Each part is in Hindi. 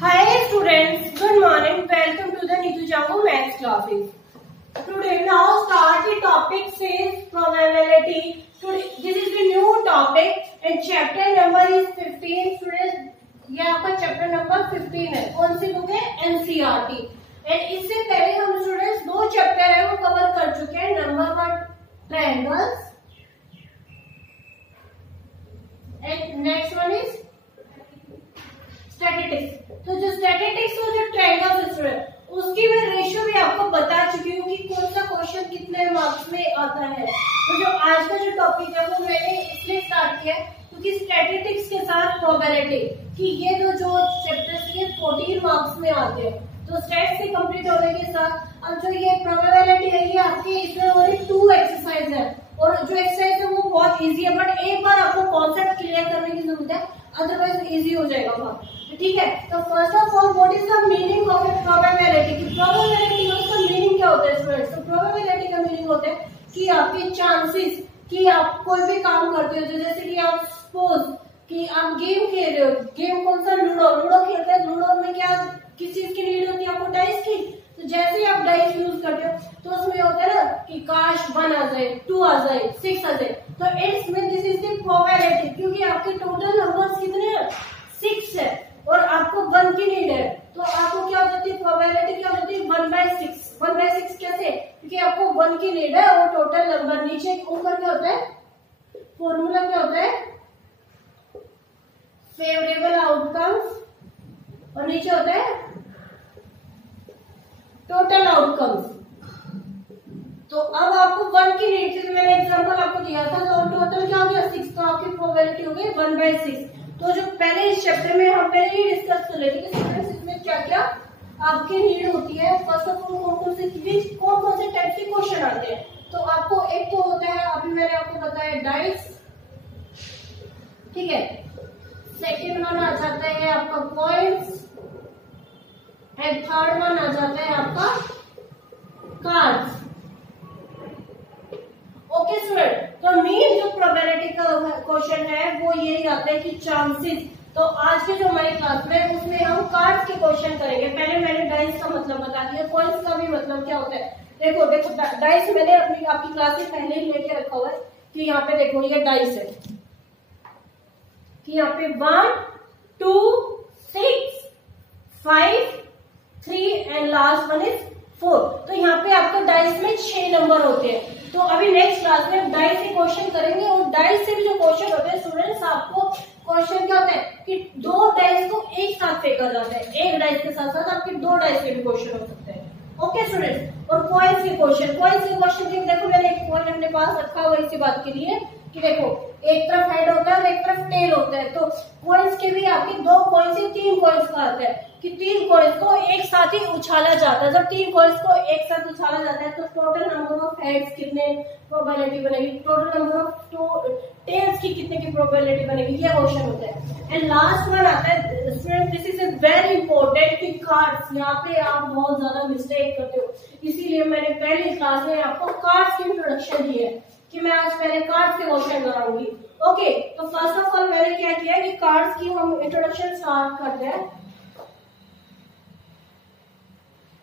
Hi students, good morning. Welcome to the Neetu Jangu maths classes. Today now start the topic says probability. Today this is the new topic and chapter number is 15. Students, ये आपका चैप्टर नंबर 15 है. कौन सी बुक है? NCERT. एंड इससे पहले हम स्टूडेंट्स दो चैप्टर है वो कवर कर चुके हैं. Number 1 triangles and next one is statistics. तो जो स्टैटिस्टिक्स और जो ट्रायंगल्स स्टूडेंट उसकी मैं रेशियो भी आपको बता चुकी हूँ कि कौन सा क्वेश्चन कितने मार्क्स में आता है. तो जो आज का जो टॉपिक है वो मैंने इसलिए स्टार्ट किया क्योंकि स्टैटिस्टिक्स के साथ प्रोबेबिलिटी कि ये जो चैप्टर्स ये 14 मार्क्स में आते हैं. तो स्टैट्स से कंप्लीट होने के साथ अब जो ये प्रोबेबिलिटी है ये आपके इसमें ओनली 2 एक्सरसाइज है और जो एक्सरसाइज है वो बहुत इजी है. बट एक बार आपको कॉन्सेप्ट क्लियर करने की जरूरत है, अदरवाइज इजी हो जाएगा वहाँ. ठीक है. तो first of all what is the meaning of probability. की प्रोबेबिलिटी का मीनिंग क्या होता है स्टूडेंट्स? तो प्रोबेबिलिटी का मीनिंग होता है कि आपके चांसेस कि आप कोई भी काम करते हो, जैसे कि आप सपोज कि आप गेम खेल रहे हो. गेम कौन सा? लूडो खेलते हैं. लूडो में क्या किस चीज की नीड होती है आपको? डाइस की. तो जैसे ही आप डाइस यूज करते हो तो उसमें होता है ना कि काश 1 आ जाए, 2 आ जाए, 6 आ जाए. तो it's mean this is the probability क्योंकि आपके टोटल नंबर्स कितने हैं? 6 है और आपको 1 की नीड है. तो आपको क्या हो जाती है? प्रोबेबिलिटी क्या हो जाती है? 1/6. 1/6 कैसे? क्योंकि आपको 1 की नीड है और टोटल नंबर नीचे ऊपर क्या होता है? फॉर्मूला क्या होता है? फेवरेबल आउटकम्स और नीचे होता है टोटल आउटकम्स. तो अब आपको 1 की नीड थी. तो मैंने एग्जांपल आपको दिया था. तो टोटल क्या हो गया? 6. तो आपकी प्रोबेबिलिटी हो गई 1/6. तो जो पहले इस चैप्टर में हम पहले ही डिस्कस कर लेते हैं स्टूडेंट्स इसमें क्या क्या आपकी नीड होती है. फर्स्ट ऑफ ऑल कौन कौन से टाइप के क्वेश्चन आते हैं. तो आपको एक तो होता है अभी मैंने आपको बताया डाइस. ठीक है. सेकेंड वन आ जाता है आपका कॉइन्स एंड थर्ड वन आ जाता है आपका कार्ड्स. Okay student. तो मेन जो प्रोबेबिलिटी का क्वेश्चन है वो यही आता है कि चांसेस. तो आज के जो हमारी क्लास में उसमें हम कार्ड्स के क्वेश्चन करेंगे. पहले मैंने डाइस का मतलब बता दिया. कॉइन्स का भी मतलब क्या होता है? देखो डाइस मैंने आपकी क्लास में पहले ही लेके रखा हुआ है कि यहाँ पे देखो ये डाइस है कि यहाँ पे 1 2 6 5 3 एंड लास्ट वन इज 4. तो यहाँ पे आपको डाइस में 6 नंबर होते हैं. तो अभी नेक्स्ट क्लास में डाइस के क्वेश्चन करेंगे और डाइस से भी जो क्वेश्चन होते हैं स्टूडेंट्स आपको क्वेश्चन क्या होता है कि 2 डाइस को एक साथ फेंका जाता है. एक डाइस के साथ साथ आपके 2 डाइस के भी क्वेश्चन हो सकते हैं. Okay students. और कॉइन्स के क्वेश्चन की देखो मैंने एक कॉइन अपने पास रखा हुआ इसी बात के लिए कि देखो एक तरफ हेड होता है और एक तरफ टेल होता है. तो कॉइन्स के भी आपके 2 कॉइन्स से 3 कॉइन्स का आता है कि 3 कॉइन्स को एक साथ ही उछाला जाता है. जब 3 कॉइन्स को एक साथ उछाला जाता है तो टोटल नंबर ऑफ हेड्स कितने प्रोबेबिलिटी बनेगी? टोटल नंबर ऑफ टेल्स की कितने की प्रोबेबिलिटी बनेगी? ये क्वेश्चन होता है. एंड लास्ट वन आता है student this is very important कि कार्ड्स. यहाँ पे आप बहुत ज्यादा मिस्टेक करते हो इसीलिए मैंने पहली क्लास में आपको कार्ड्स की इंट्रोडक्शन दी है कि मैं आज पहले कार्ड्स के क्वेश्चन कराऊंगी. ओके. तो फर्स्ट ऑफ ऑल मैंने क्या किया कि कार्ड्स की हम इंट्रोडक्शन स्टार्ट करते हैं.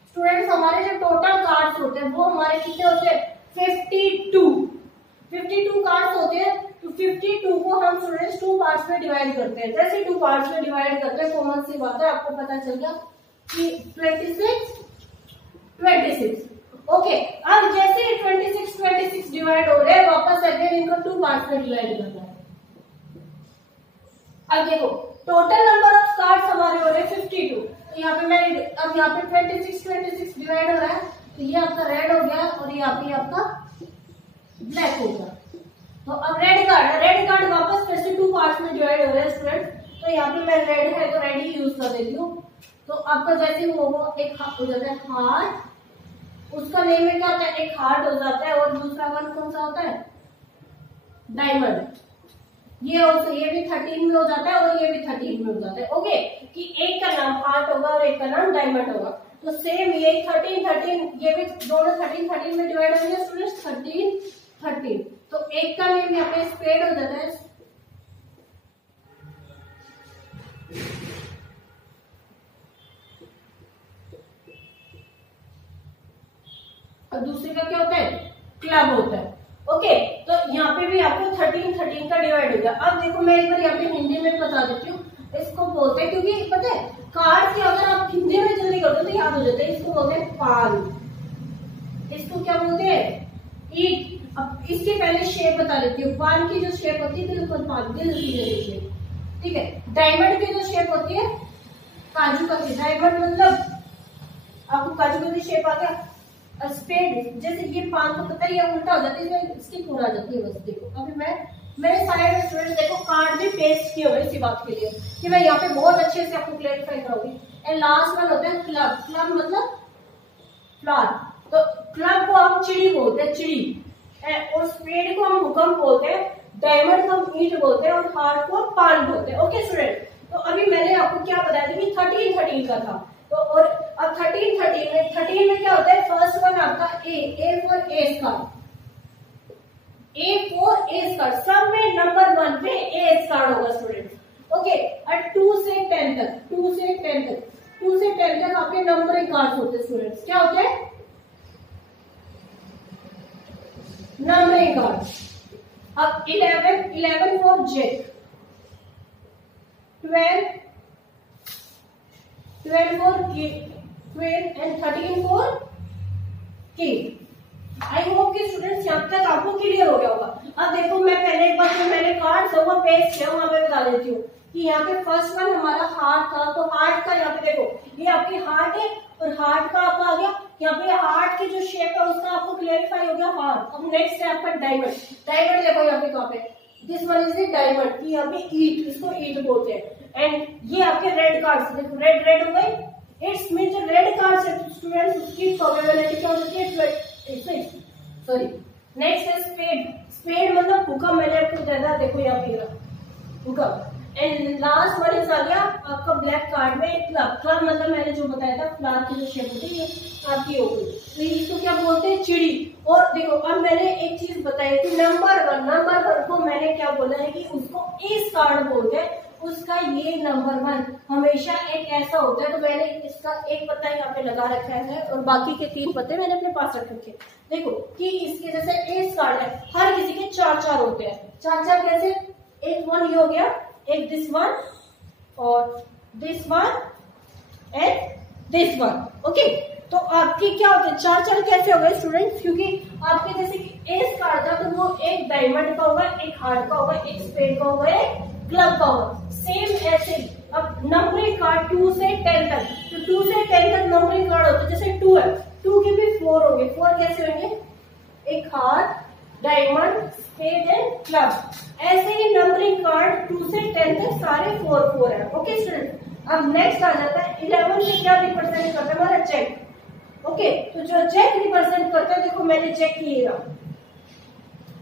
स्टूडेंट्स हमारे जो टोटल कार्ड्स होते हैं वो हमारे कितने होते हैं? 52 कार्ड्स होते हैं. तो 52 को हम स्टूडेंट्स 2 पार्ट्स में डिवाइड करते हैं. जैसे 2 पार्ट्स में डिवाइड करते हैं कॉमन सी बात है आपको पता चल गया कि 26 ओके. अब जैसे 26 डिवाइड हो रहे हैं वापस अगेन इनको 2 पार्ट्स में डिवाइड करना है. अब देखो टोटल नंबर ऑफ कार्ड्स हमारे हो रहे हैं 52. तो यहाँ पे मैंने अब यहाँ पे 26 डिवाइड हो रहा है तो ये आपका रेड हो गया और ये आपका ब्लैक होगा. तो अब रेड कार्ड वापस फिर से 2 पार्ट्स में डिवाइड हो रहे हैं स्टूडेंट. तो यहाँ पे मैं रेड है तो रेड ही यूज कर देती हूँ. तो आपका जैसे वो एक हो जाता है हार्ट. उसका नेम में क्या होता है? एक हार्ट हो जाता है और दूसरा वन कौन सा होता है? डायमंड. ये भी 13 में हो जाता है और ये भी 13 में हो जाता है. ओके. कि एक का नाम हार्ट होगा और एक का नाम डायमंड होगा. तो सेम ये 13 ये भी दोनों 13 में डिवाइड हो गए स्टूडेंट्स. 13 तो एक का नेम यहाँ पे स्पेड हो जाता है और दूसरे का क्या होता है, क्लब होता है। ओके, तो यहाँ पे भी आपको 13 का डिवाइड हो गया। अब देखो मैं एक बार यहाँ पे हिंदी में बता देती हूँ। इसको बोलते हैं, क्योंकि पता है कार्ड के अगर आप हिंदी में जल्दी करते हो तो याद हो जाता है। इसको बोलते हैं पान, इसको क्या बोलते हैं, ईट। अब इसके पहले शेप बता देती हूँ। पान की जो शेप होती है बिल्कुल पान दिल की शेप, ठीक है। डायमंड की जो शेप होती है काजू कतली, डायमंड मतलब आपको काजू कतली शेप आ गया। स्पेड जैसे ये पान को पता है ये उल्टा हो जाता है, इसमें स्टिक हो जाती है। बस देखो अभी मेरे सारे स्टूडेंट देखो कार्ड भी पेस्ट किए हुए इसी बात के लिए कि मैं यहाँ पे बहुत अच्छे से आपको क्लैरिफाई कराऊंगी। एंड लास्ट वन होता है क्लब। क्लब मतलब फ्लावर, तो क्लब को हम चिड़ी बोलते हैं, चिड़ी। और स्पेड को हम हुक्म बोलते हैं, डायमंड को हम ईंट बोलते हैं और हार्ट को हम पान बोलते हैं। ओके स्टूडेंट, तो अभी मैंने आपको क्या बताया था कि 13 का था। तो और अब 13 में क्या होता है, फर्स्ट वन आपका A for a star, A for a star, सब में नंबर 1 पे ए स्टार होगा स्टूडेंट। ओके, और 2 से 10 तक आपके नंबरिंग कार्ड्स होते हैं स्टूडेंट्स। क्या होते हैं, नंबरिंग कार्ड। अब 11 for jack, 12 for queen and 13 for king. I hope कि स्टूडेंट्स यहाँ तक आपको क्लियर हो गया होगा। अब देखो मैं पहले एक बार जो मैंने कार्ड होगा पेस्ट किया वहां पे बता देती हूँ कि यहाँ पे फर्स्ट वन हमारा हार्ट था। तो हार्ट का यहाँ पे देखो ये आपकी हार्ट है और हार्ट का आपका आ गया। यहाँ पे हार्ट की जो शेप है उसका आपको क्लियरिफाई हो गया हार्ट। अब नेक्स्ट है आपका डायमंड। डायमंड देखो यहाँ पे कहाँ पे, this one is the diamond की यहाँ पे ईट, इसको ईट बोलते हैं। एंड ये आपके रेड कार्ड्स, देखो रेड हो गई। इट्स मीन जो रेड कार्ड्स है स्टूडेंट्स उसकी प्रोबेबिलिटी क्या होती है, सॉरी। नेक्स्ट है स्पेड। स्पेड मतलब हुक्म, मैंने आपको ज्यादा देखो यहाँ पे हुक्म। एंड लास्ट वन इज आ गया आपका ब्लैक कार्ड में क्लब। क्लब मतलब मैंने जो बताया था फ्लावर की जो शेप होती है आपकी हो गई, तो इसको क्या बोलते हैं, चिड़ी। और देखो अब मैंने एक चीज बताई थी, नंबर वन को मैंने क्या बोला है कि उसको इस कार्ड बोलते हैं। उसका ये नंबर 1 हमेशा एक ऐसा होता है। तो मैंने इसका एक पत्ता यहाँ पे लगा रखा है और बाकी के 3 पत्ते मैंने अपने पास रख रखे। देखो कि इसके जैसे एस कार्ड है, हर किसी के 4 होते हैं। 4 कैसे, एक 1 ये हो गया, एक दिस वन और this one and this one. Okay, तो आपकी क्या होते हैं 4 कैसे हो गए स्टूडेंट्स, क्योंकि आपके जैसे कि एस कार्ड था तो वो एक डायमंड का होगा, एक हार्ट का होगा, एक स्पेड का होगा, एक क्लब का होगा। सेम ऐसे अब नंबरिंग कार्ड 2 से 10 तक, तो 2 से 10 तक नंबरिंग कार्ड होते हैं। जैसे 2 है, 2 के भी 4 होंगे। 4 कैसे होंगे, एक heart, diamond, spade and club. ऐसे ही नंबरिंग कार्ड 2 से 10 तक सारे 4 है। ओके स्टूडेंट, अब नेक्स्ट आ जाता है 11 से क्या रिप्रेजेंट करता है हमारा चेक। ओके, तो जो चेक रिप्रेजेंट करता है, देखो मैंने चेक किया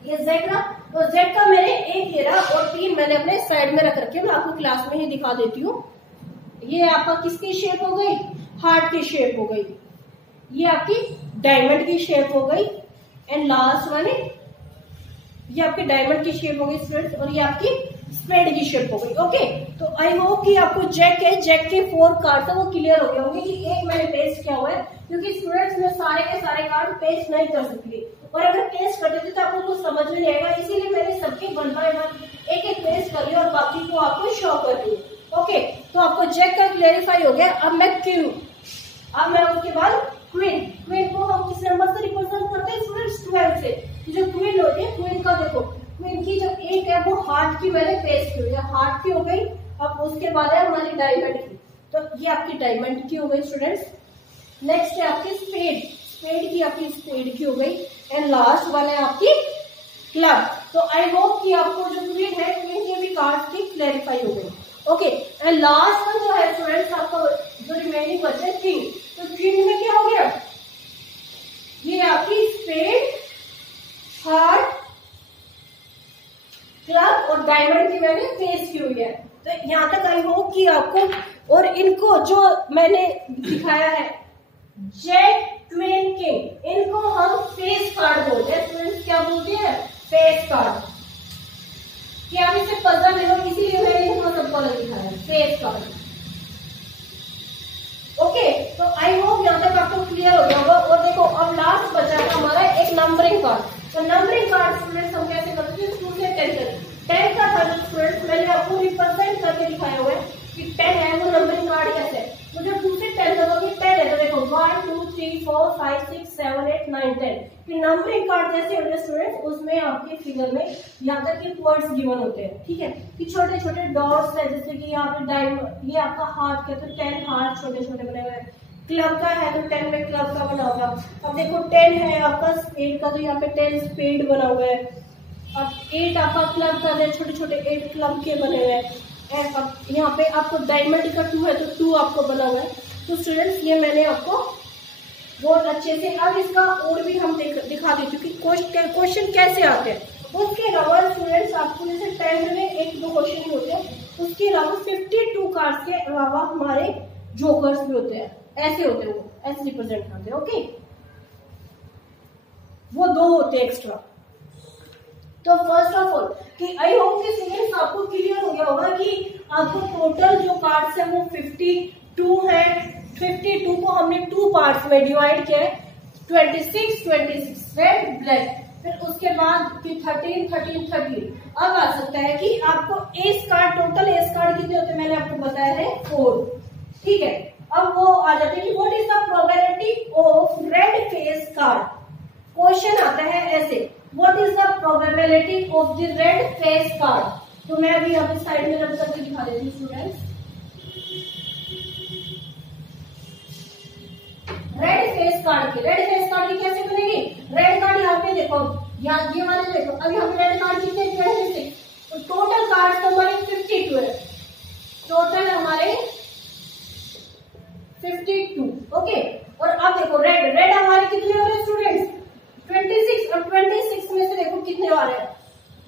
ये जेड ना, तो जेड का मैंने एक घेरा और 3 मैंने अपने साइड में रख रखे। मैं आपको क्लास में ही दिखा देती हूँ। ये आपका किसकी शेप हो गई, हार्ट की शेप हो गई। ये आपकी डायमंड की शेप हो गई। एंड लास्ट वन है ये आपके डायमंड की शेप हो गई स्टूडेंट्स, और ये आपकी स्पेड की शेप हो गई। ओके, तो आई होप कि आपको जैक के 4 कार्ड है वो क्लियर हो गए होंगे कि एक मैंने पेस्ट किया हुआ है, क्योंकि स्टूडेंट्स में सारे के सारे कार्ड पेस्ट नहीं कर सकती, और अगर पेस्ट करते थे तो आपको कुछ समझ में नहीं आएगा। इसीलिए मैंने सबके 1 बाय 1 एक पेस्ट कर लिया और बाकी को आपको शो कर दी। ओके, तो आपको जैक का क्लेरिफाई हो गया। अब मैं क्यू, अब मैं उसके बाद क्वीन। क्वीन को हम किस नंबर से रिप्रेजेंट करते हैं स्टूडेंट्स, 12 से। जो क्वीन होती है, क्वीन का देखो क्वीन की जो एक है वो हार्ट की मैंने पेस्ट की हुई है, हार्ट की हो गई। अब उसके बाद है हमारी डायमंड की, तो ये आपकी डायमंड की हो गई स्टूडेंट्स। नेक्स्ट है आपकी स्पेड, स्पेड की आपकी स्पेड की हो गई। एंड लास्ट वन है आपकी क्लब। तो आई होप कि आपको जो क्वीन है, क्वीन के भी कार्ड की क्लैरिफाई हो गई। ओके, एंड लास्ट वन जो है स्टूडेंट्स आपका जो रिमेनिंग बचे किंग। तो किंग में क्या हो गया, ये आपकी स्पेड, हार्ट, क्लब और डायमंड की मैंने पेस्ट की हुई है। तो यहाँ तक आई होप कि आपको, और इनको जो मैंने दिखाया है जेड, क्वीन, किंग, इनको हम फेस कार्ड बोलते हैं स्टूडेंट्स। क्या बोलते हैं, फेस कार्ड। कि आप इसे पजल ले लो, इसीलिए मैंने इनको सबको अलग दिखाया है, फेस कार्ड। ओके, तो आई होप यहाँ तक आपको क्लियर हो गया होगा। और देखो अब लास्ट बचा था आपको रिप्रेजेंट करके दिखाया हुआ है कि 10 है, वो नंबरिंग कार्ड कैसे है। तो जब दूसरे 10 लगोगे 10 है तो देखो 1 2 3 4 5 6 7 8 9 10। कि नंबरिंग कार्ड जैसे होते हैं स्टूडेंट्स, उसमें आपके फिगर में यहाँ तक के वर्ड्स गिवन होते हैं, ठीक है, कि छोटे छोटे डॉट्स है, जैसे कि यहाँ पे डायमंड, ये आपका हार्ट है तो 10 हार्ट छोटे छोटे बने हुए हैं। क्लब का है तो 10 में क्लब का बना होगा। अब देखो 10 है आपका स्पेड का, तो यहाँ पे 10 स्पेड बना हुआ है। अब 8 आपका क्लब का है, छोटे छोटे 8 क्लब के बने हुए हैं। अब यहाँ पे आपको डायमंड का 2 है तो 2 आपको बना हुआ है। तो स्टूडेंट्स ये मैंने आपको बहुत अच्छे से, अब इसका और भी हम दिखा देते कि क्वेश्चन कैसे आते हैं। उसके अलावा स्टूडेंट्स आपको जैसे 10 में 1-2 क्वेश्चन ही होते हैं, उसके अलावा 52 कार्ड्स के अलावा हमारे जोकर्स भी होते हैं, ऐसे होते हैं, वो ऐसे रिप्रेजेंट करते हैं। ओके, वो 2 होते हैं एक्स्ट्रा। तो फर्स्ट ऑफ ऑल कि आई होप कि स्टूडेंट्स आपको क्लियर हो गया होगा कि आपको टोटल जो पार्ट्स है वो 52 है। 52 को हमने 2 पार्ट्स में डिवाइड किया है, 26 रेड ब्लैक, फिर उसके बाद फिर 13। अब आ सकता है कि आपको S card, total S card कितने होते हैं मैंने आपको बताया है 4, ठीक है। अब वो आ जाते हैं कि what is the probability of red face card. Question आता है ऐसे, what is the probability of the red face card. तो मैं अभी यहाँ पे साइड में रब करके दिखा देती हूँ स्टूडेंट्स। रेड फेस कार्ड की कैसे बनेगी। रेड कार्ड यहाँ पे देखो, यहाँ ये वाले देखो, अब यहाँ पे रेड कार्ड कितने 26, तो टोटल कार्ड तो हमारे 52 है, टोटल हमारे 52। ओके, और अब देखो रेड हमारे कितने हो रहे हैं स्टूडेंट्स 26, और 26 में से देखो कितने आ रहे हैं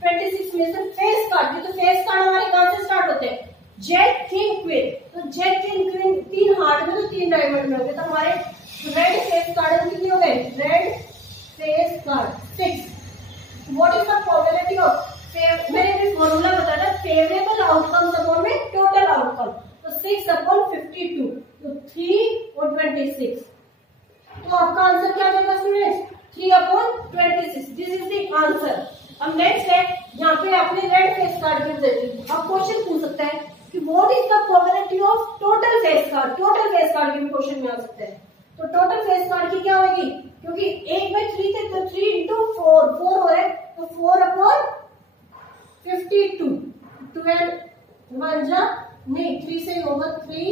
26 में से फेस कार्ड, तो फेस कार्ड हमारे कहां से स्टार्ट होते हैं, जैक किंग क्वीन। तो जैक किंग क्वीन 3 हार्ट में तो 3 डायमंड में हो गए, तो हमारे रेड फेस कार्ड कितने हो गए, red face card 6। What is the probability of, मैंने अभी फॉर्मूला बताया, फेवरेबल आउटकम अपॉन में टोटल आउटकम, तो 6 अपॉन 52, तो 3 और 26। तो आपका आंसर क्या आ जाएगा students, 3 upon 26। This is the answer. अब नेक्स्ट है, यहाँ पे आपने रेड फेस कार्ड गिव देती, अब क्वेश्चन पूछ सकता है कि what is the probability of total face card. Total face card के भी क्वेश्चन में आ सकता है। तो टोटल फेस कार्ड की क्या होगी, क्योंकि एक में 3 थे तो 3 into 4 हो रहा है, तो 4 अपॉन 52, 12 1 जा नहीं 3 से होगा 3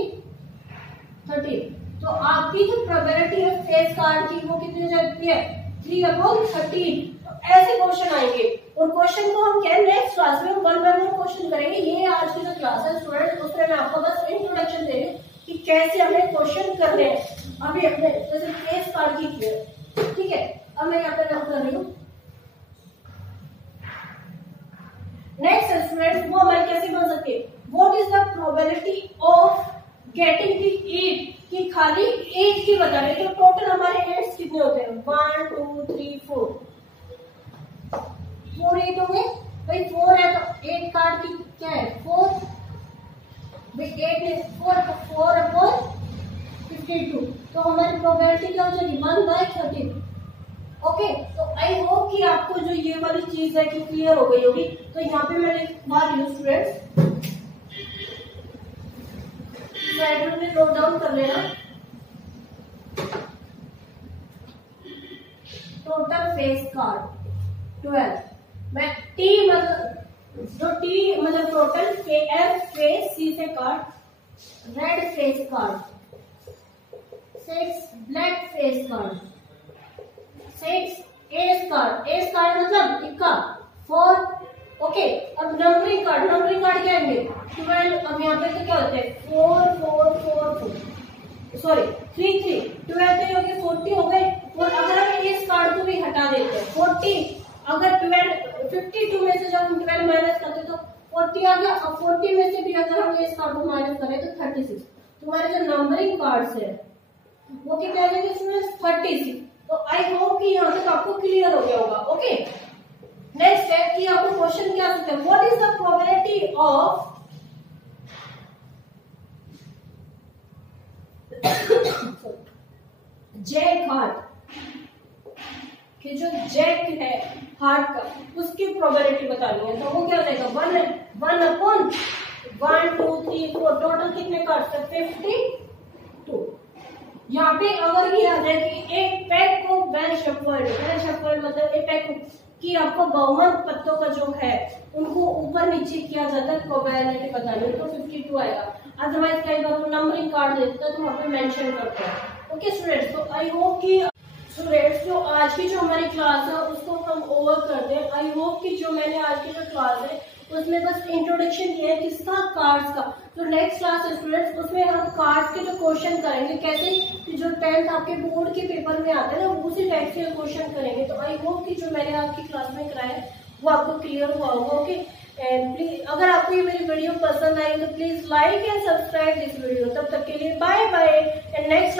13। तो आपकी जो प्रोबेबिलिटी है फेस कार्ड की वो कितनी हो जाती है 3 अपॉन 13। तो ऐसे क्वेश्चन आएंगे, और क्वेश्चन को हम क्या नेक्स्ट क्लास में 1 बाय 1 क्वेश्चन करेंगे। ये आज की जो क्लास है स्टूडेंट, उसमें मैं आपको बस इंट्रोडक्शन दे रही हूँ कि कैसे हमें क्वेश्चन करने हैं। अभी अपने जैसे फेस कार्ड की क्लियर, ठीक है। अब मैं यहाँ पे रब कर रही हूँ। नेक्स्ट स्टूडेंट्स, वो हमारी कैसे बन सकती है, what is the probability of getting the 8, कि खाली 8 की बता रहे, तो टोटल हमारे 8 कितने होते हैं 1 2 3 4 8 हो गए भाई। 4 है तो 8 कार्ड की क्या है 4 भाई, 8 है 4 अपॉन 52, तो हमारी प्रोबेबिलिटी क्या हो जाएगी 1/13। ओके, तो आई होप कि आपको जो ये वाली चीज है कि क्लियर हो गई होगी। तो यहाँ पे मैंने लिखवा रही हूँ स्टूडेंट्स, साइड में नोट डाउन कर लेना। टोटल फेस कार्ड 12, मैं टी मतलब जो टी मतलब टोटल एफ फेस, सी से card, red face card 6, black face card 6, S card मतलब इक्का 4। ओके, अब नंबरिंग कार्ड क्या है 12। अब यहाँ पे तो क्या होते हैं 4 4 4 4 सॉरी 3 3 12 हो गए 40 हो गए। और अगर हम इस कार्ड को भी हटा देते हैं 40, अगर 52 में से जब हम 12 माइनस करते तो 40 आ गया। अब 40 में से भी अगर हम इस कार्ड को माइनस करें तो 36। तुम्हारे जो नंबरिंग कार्ड्स है वो कितने आ जाएंगे इसमें 36। तो आई होप कि यहाँ तक आपको क्लियर हो गया होगा। ओके, नेक्स्ट है कि आपको क्वेश्चन क्या सकते हैं, what is the probability of jack heart, कि जो जैक है हार्ट का, उसकी प्रोबेबिलिटी बतानी है। तो वो क्या हो जाएगा 1/1 2 3 4 टोटल कितने कार्ड है 52। यहाँ पे अगर ये आ जाए कि एक पैक को वेल शफल्ड मतलब एक पैक कि आपको 52 पत्तों का जो है उनको ऊपर नीचे किया जाता है प्रोबेबिलिटी बतानी है, तो 52 आएगा। अदरवाइज कई बार वो नंबरिंग कार्ड देता है तो वहाँ पे मेंशन करते हैं। ओके स्टूडेंट्स, तो आई होप कि स्टूडेंट्स जो आज की जो हमारी क्लास है उसको हम ओवर कर दें। आई होप कि जो मैंने आज की जो क्लास है उसमें बस इंट्रोडक्शन किया है किसका, कार्ड्स का। तो नेक्स्ट क्लास है स्टूडेंट्स, उसमें हम कार्ड्स के जो क्वेश्चन करेंगे कैसे कि जो 10th आपके बोर्ड के पेपर में आते हैं ना उसी टाइप से क्वेश्चन करेंगे। तो आई होप कि जो मैंने आपकी क्लास में कराया है वो आपको क्लियर हुआ होगा। ओके, एंड प्लीज अगर आपको ये मेरी वीडियो पसंद आई तो please like and subscribe this video. तब तक के लिए बाय बाय एंड नेक्स्ट